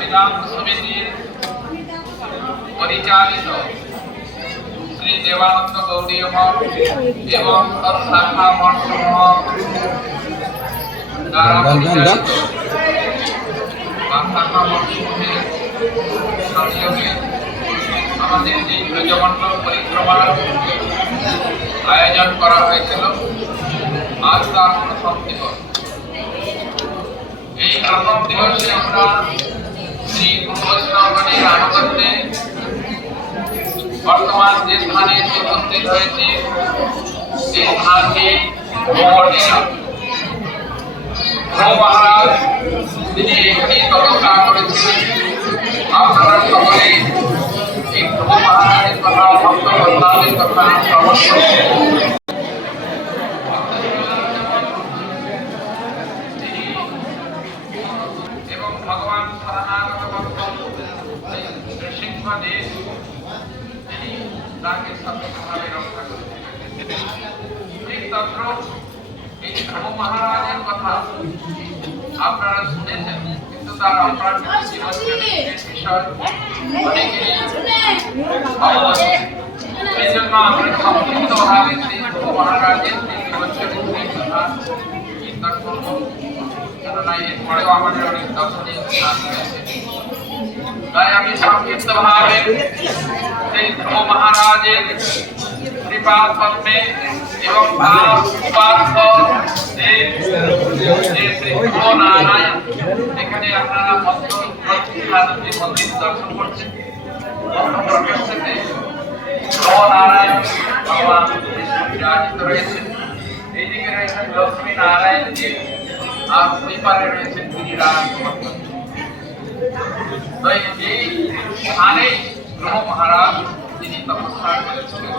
বিধান সমিতির পরিচালিত শ্রী দেবানন্দ গৌড়ীয় মঠ এবং তৎশাখা মঠ সমূহ দ্বারা পরিচালিত শাখা মঠ সমূহের সহযোগে আমাদের যে ব্রজমণ্ডল পরিক্রমার আয়োজন করা হয়েছিল আজ তার প্রথম দিবস। এই প্রথম দিবসে আমরা শ্রী গুরু বৈষ্ণবগণের আনুগত্যে বর্তমান যে স্থানে উপস্থিত হয়েছে এই স্থানটি মহারাজ তিনি এখানে তপস্যা করেছিলেন। আপনারা সকলে এই প্রভু মহারাজের কথা ভক্ত বন্দাদের কথা শ্রবণ করেছেন। এবং ভগবান শরণাগত ভক্ত নৃসিংহদেব তিনি তাকে সঠিকভাবে রক্ষা করেছিলেন। ঠিক তদ্রূপ এই প্রভু মহারাজের কথা আপনারা শুনেছেন, কিন্তু তার অপ্রাকৃতিক জীবনচরিত্রের বিষয় অনেকেই অবগত। এই জন্য আমরা সংক্ষিপ্তভাবে শ্রী প্রভু মহারাজের এই জীবনচরিত্রের কথা চিন্তা করব, কেননা এরপরেও আমাদের অনেক দর্শনীয় স্থান রয়েছে। তাই আমি সংক্ষিপ্তভাবে সেই প্রভু মহারাজের কৃপা পদ্মে এবং তার উপাস্য নারায়ণ, এখানে আপনারা মন্দির দর্শন করছেন। নারায়ণ ভগবান বিরাজিত রয়েছেন। এইদিকে রয়েছেন লক্ষ্মী নারায়ণজি, আর ওই পারে রয়েছেন গিরিরাজ। এই স্থানে প্রভু মহারাজ তিনি তপস্যা করেছিলেন।